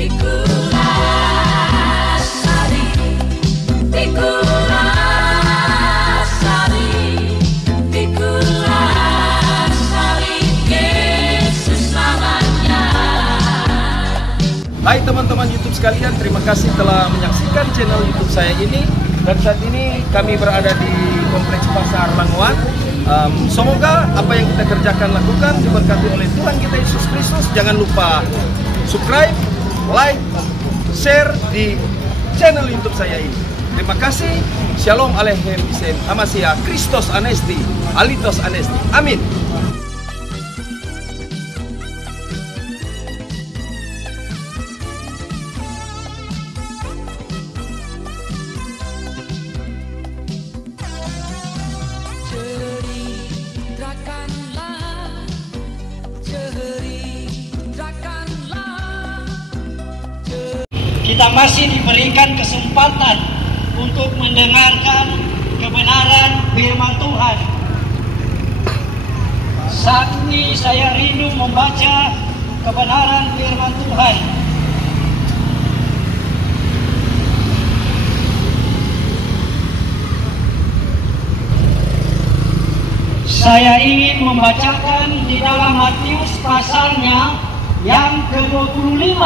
Hai teman-teman YouTube sekalian, terima kasih telah menyaksikan channel YouTube saya ini. Dan saat ini kami berada di Kompleks Pasar Languan. Semoga apa yang kita kerjakan lakukan diberkati oleh Tuhan kita Yesus Kristus. Jangan lupa subscribe, like, share di channel YouTube saya ini. Terima kasih. Shalom Aleichem Isem Amasia Kristos Anesti Alitos Anesti. Amin. Kita masih diberikan kesempatan untuk mendengarkan kebenaran firman Tuhan. Saat ini saya rindu membaca kebenaran firman Tuhan. Saya ingin membacakan di dalam Matius pasalnya yang ke-25.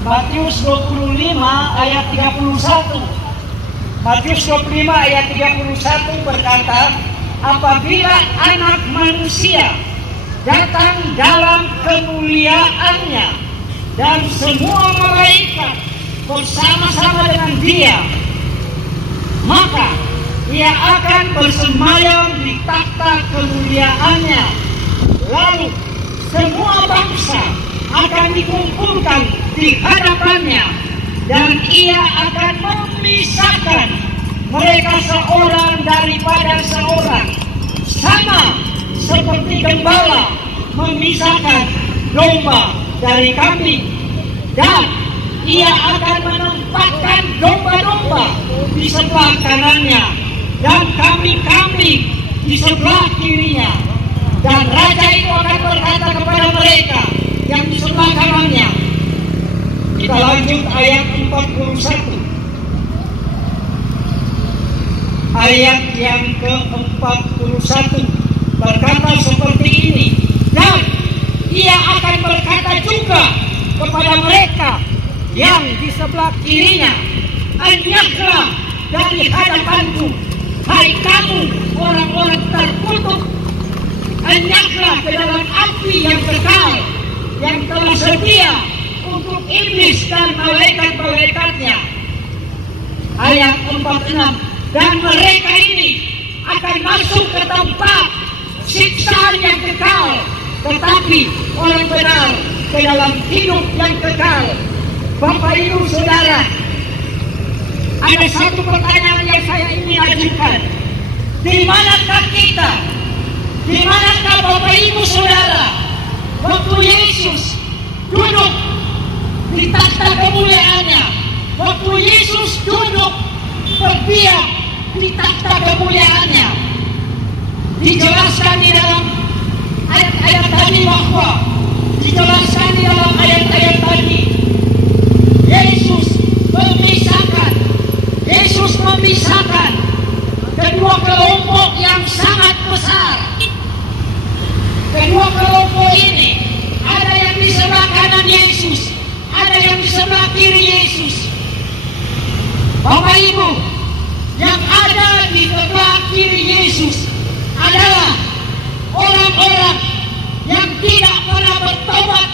Matius 25 ayat 31. Matius 25 ayat 31 berkata, apabila Anak Manusia datang dalam kemuliaannya dan semua malaikat bersama-sama dengan Dia, maka Ia akan bersemayam di takhta kemuliaannya. Lalu semua bangsa akan dikumpulkan di hadapannya, dan Ia akan memisahkan mereka seorang daripada seorang, sama seperti gembala memisahkan domba dari kambing. Dan Ia akan menempatkan domba-domba di sebelah kanannya dan kambing-kambing di sebelah kirinya. Dan Raja itu akan berkata kepada mereka yang di sebelah kanannya. Kita lanjut ayat 41. Ayat yang ke-41 berkata seperti ini. Dan Ia akan berkata juga kepada mereka yang di sebelah kirinya, enyahlah dari hadapanku, hai kamu orang-orang terkutuk, enyahlah ke dalam api yang kekal, yang telah sedia untuk iblis dan malaikat-malaikatnya. Ayat 46. Dan mereka ini akan masuk ke tempat siksaan yang kekal, tetapi orang benar ke dalam hidup yang kekal. Bapak Ibu Saudara, ada satu pertanyaan yang saya ingin ajukan. Di manakah kita? Di manakah Bapak Ibu Saudara waktu Yesus duduk di takhta kemuliaannya, waktu Yesus duduk berdiam di takhta kemuliaannya? Dijelaskan di dalam ayat-ayat tadi, bahwa dijelaskan di dalam ayat-ayat tadi, Yesus memisahkan kedua kelompok yang sangat besar. Kedua kelompok ini, ada yang di sebelah kanan Yesus, ada yang di sebelah kiri Yesus. Bapak Ibu, yang ada di sebelah kiri Yesus adalah orang-orang yang tidak pernah bertobat,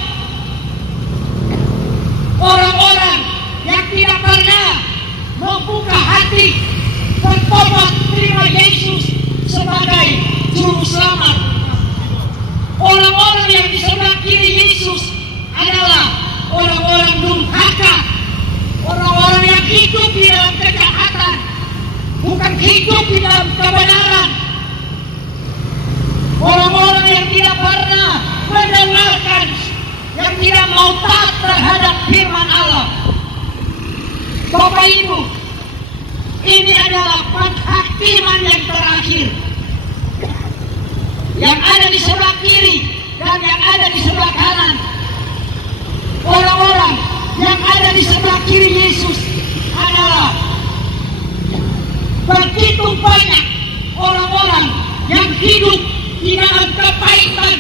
orang-orang yang tidak pernah membuka hati bertobat terima Yesus sebagai juru selamat. Orang-orang yang di sebelah kiri Yesus adalah orang-orang durhaka, orang-orang yang hidup di dalam kejahatan, bukan hidup di dalam kebenaran. Orang-orang yang tidak pernah mendengarkan, yang tidak mau taat terhadap firman Allah. Bapak Ibu, ini adalah penghakiman yang terakhir. Yang ada di sebelah kiri dan yang ada di sebelah kanan, orang-orang kiri Yesus adalah begitu banyak orang-orang yang hidup di dalam kepahitan,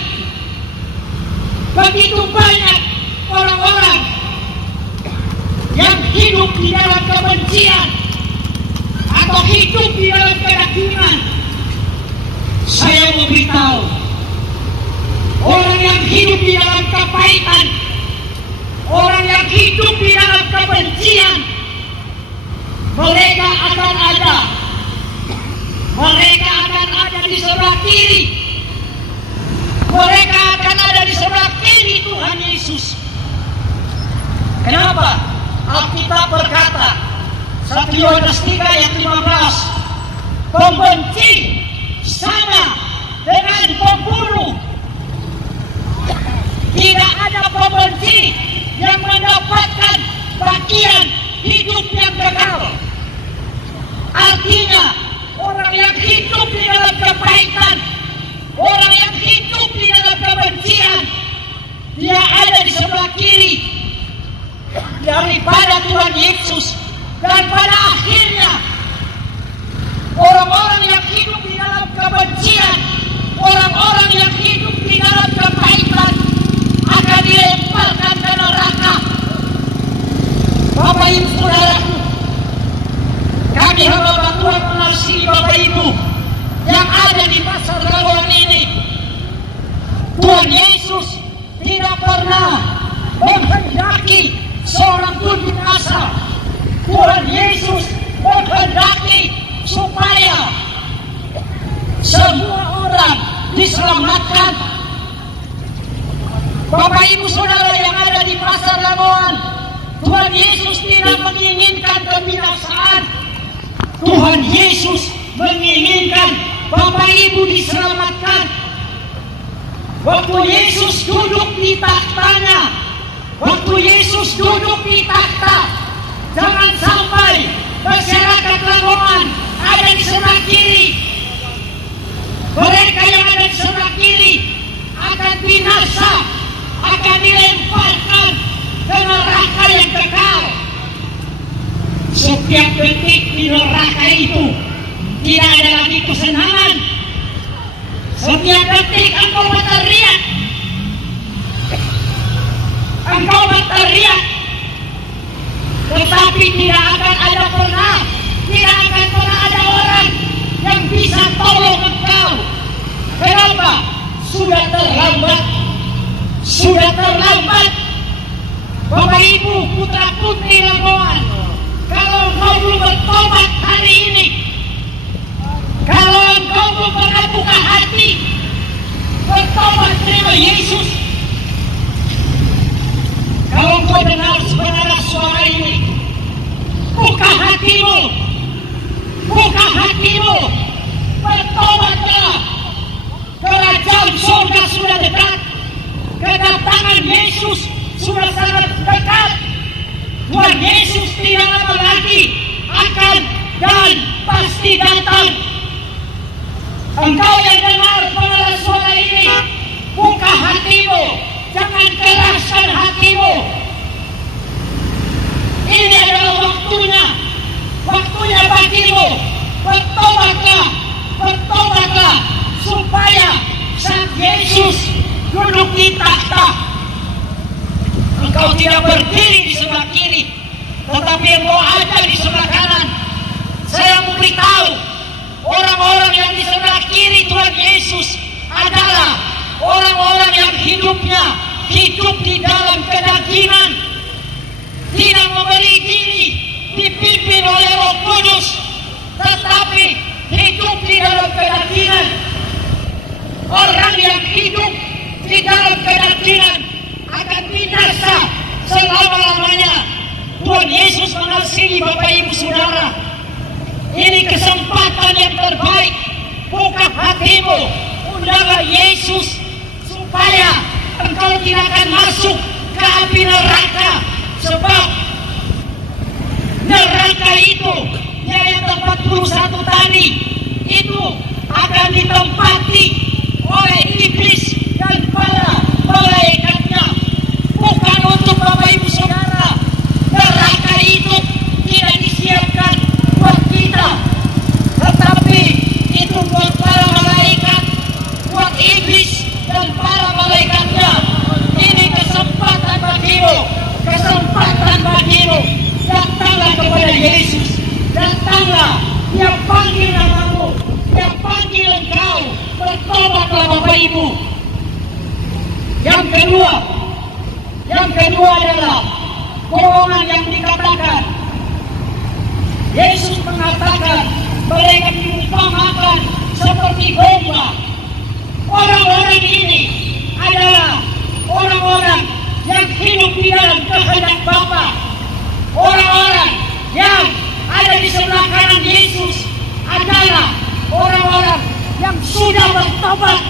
begitu banyak orang-orang yang hidup di dalam kebencian atau hidup di dalam kedagingan. Saya mau beritahu, orang yang hidup di dalam kepahitan, orang yang hidup di dalam kebencian, mereka akan ada di sebelah kiri. Mereka akan ada di sebelah kiri Tuhan Yesus. Kenapa? Alkitab berkata, 1 Yohanes 3 ayat 15, pembenci sama dengan pembunuh. Tidak ada pembenci yang mendapatkan bagian hidup yang kekal. Artinya, orang yang hidup di dalam kepahitan, orang yang hidup di dalam kebencian, dia ada di sebelah kiri daripada Tuhan Yesus. Dan pada akhirnya, orang-orang yang hidup di dalam kebencian, orang-orang yang hidup di dalam kepahitan akan dilemparkan ke neraka. Bapak Ibu Saudaraku, kami hamba Tuhan mengasihi Bapak Ibu yang ada di pasar Lamongan ini. Tuhan Yesus tidak pernah menghendaki seorang pun binasa. Tuhan Yesus menghendaki supaya semua orang diselamatkan. Bapak Ibu Saudara yang ada di pasar Lamongan, Tuhan Yesus tidak menginginkan kebinasaan. Tuhan Yesus menginginkan Bapak Ibu diselamatkan. Waktu Yesus duduk di tahtanya, waktu Yesus duduk di takhta, jangan sampai masyarakat Lamongan ada di sebelah kiri. Mereka yang ada di sebelah kiri akan binasa, akan dilemparkan ke neraka yang kekal. Setiap detik di neraka itu tidak ada lagi kesenangan. Setiap detik engkau berteriak, tetapi tidak akan pernah ada orang yang bisa tolong engkau. Kenapa? Sudah terlambat. Bapak Ibu, putra putri Lamongan, kalau engkau belum bertobat hari ini, kalau engkau belum pernah buka hati bertobat terima Yesus, kalau engkau dengar sebenarnya suara ini, buka hatimu, bertobatlah. Kerajaan surga sudah dekat, kedatangan Yesus sudah sangat dekat. Tuhan Yesus tidak lama lagi akan dan pasti datang. Engkau yang dengar pengeras suara ini, buka hatimu, jangan keraskan hatimu. Ini adalah waktunya bagimu. Bertobatlah supaya saat Yesus duduk di takhta, engkau tidak berdiri di sebelah kiri, tetapi engkau ada di sebelah kanan. Saya mau beritahu, orang-orang yang di sebelah kiri Tuhan Yesus adalah orang-orang yang hidupnya hidup di dalam kedagingan, tidak memberi diri dipimpin oleh Roh Kudus, tetapi hidup di dalam kedagingan. Orang yang hidup di dalam kedagingan akan binasa selama-lamanya. Tuhan Yesus mengasihi Bapak Ibu Saudara. Ini kesempatan yang terbaik. Buka hatimu, undanglah Yesus supaya engkau tidak akan masuk ke api neraka. Sebab neraka itu, yaitu 41 tadi, itu akan ditempati oleh iblis dan para malaikatnya. Bukan untuk Bapak Ibu Saudara. Neraka dikatakan mereka diumpamakan seperti domba. Orang-orang ini adalah orang-orang yang hidup di dalam kehendak Bapa. Orang-orang yang ada di sebelah kanan Yesus adalah orang-orang yang sudah bertobat,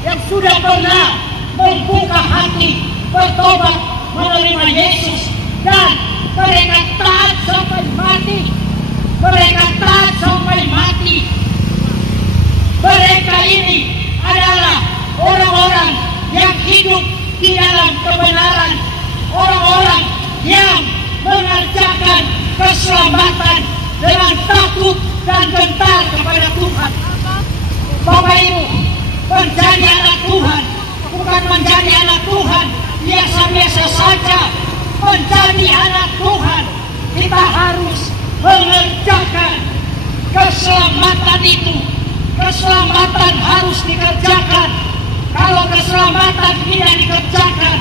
yang sudah pernah membuka hati, bertobat, menerima Yesus, dan mereka taat sampai mati. Mereka taat sampai mati. Mereka ini adalah orang-orang yang hidup di dalam kebenaran, orang-orang yang mengerjakan keselamatan dengan takut dan gentar kepada Tuhan. Bapak Ibu, menjadi anak Tuhan bukan menjadi anak Tuhan biasa-biasa saja. Menjadi anak Tuhan, kita harus mengerjakan keselamatan itu. Keselamatan harus dikerjakan. Kalau keselamatan tidak dikerjakan,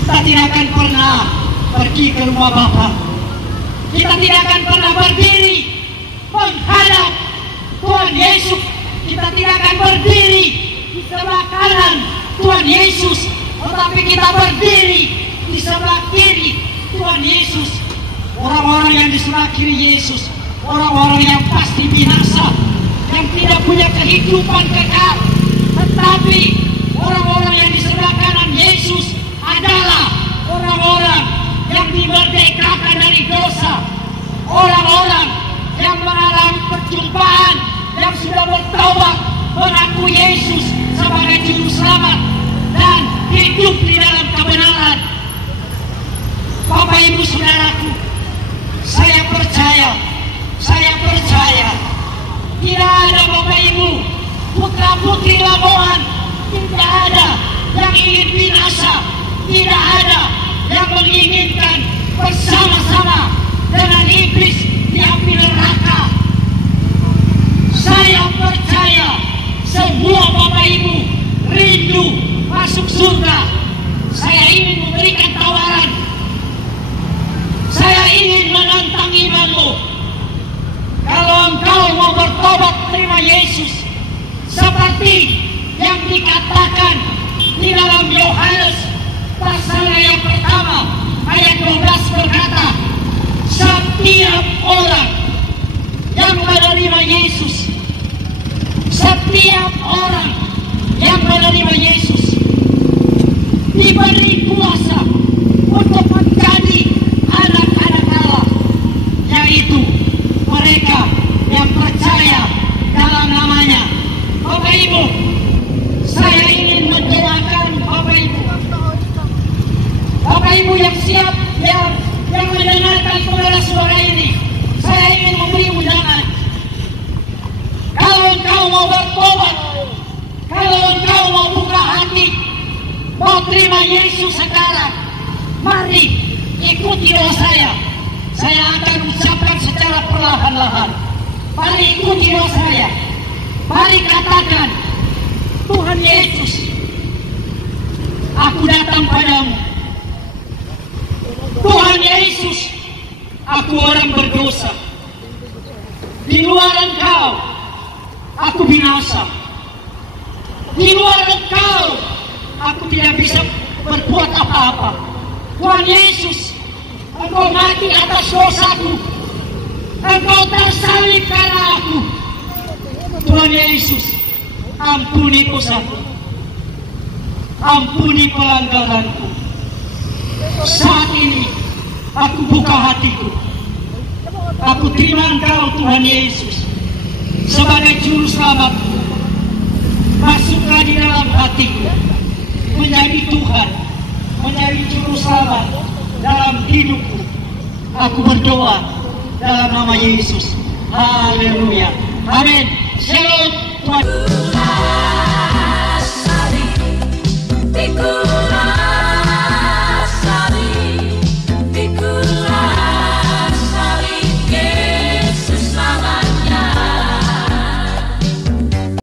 kita tidak akan pernah pergi ke rumah Bapa. Kita tidak akan pernah berdiri menghadap Tuhan Yesus. Kita tidak akan berdiri di sebelah kanan Tuhan Yesus, tetapi kita berdiri di sebelah kiri Tuhan Yesus. Orang-orang yang di sebelah kiri Yesus, orang-orang yang pasti binasa, yang tidak punya kehidupan kekal. Tetapi orang-orang yang di sebelah kanan Yesus adalah orang-orang yang dimerdekakan dari dosa, orang-orang yang mengalami perjumpaan, yang sudah bertobat, mengaku Yesus sebagai juru selamat dan hidup di dalam kebenaran. Bapak Ibu Saudaraku, saya percaya tidak ada Bapak Ibu, putra putri Lamongan, tidak ada yang ingin binasa, tidak ada yang menginginkan bersama-sama dengan iblis di api neraka. Saya percaya semua Bapak Ibu rindu masuk surga. Saya ingin memberikan tawaran. Saya ingin menantang imanmu. Kalau engkau mau bertobat terima Yesus, seperti yang dikatakan di dalam Yohanes pasal yang pertama ayat 12 berkata, setiap orang yang menerima Yesus, setiap orang yang menerima Yesus diberi kuasa untuk menjadi anak-anak Allah, yaitu mereka yang percaya dalam namanya. Bapak Ibu, saya ingin mendoakan Bapak Ibu yang siap, yang mendengarkan saudara-saudara ini. Saya ingin memberi undangan. Kalau engkau mau bertobat, kalau engkau mau buka hati, mau terima Yesus sekarang, mari ikuti doa saya. Saya akan ucapkan secara perlahan-lahan. Mari ikuti doa saya. Mari katakan, Tuhan Yesus, aku datang padamu. Tuhan Yesus, aku orang berdosa. Di luar Engkau, aku binasa. Di luar Engkau, aku tidak bisa berbuat apa-apa. Tuhan Yesus, Engkau mati atas dosaku. Engkau tersalib karena aku. Tuhan Yesus, ampuni dosaku. Ampuni pelanggaranku. Saat ini, aku buka hatiku. Aku terima Engkau Tuhan Yesus sebagai juru selamatku. Masuklah di dalam hatiku. Menjadi Tuhan, menjadi juru selamat dalam hidupku. Aku berdoa dalam nama Yesus. Haleluya. Amin. Shalom. Tuhan.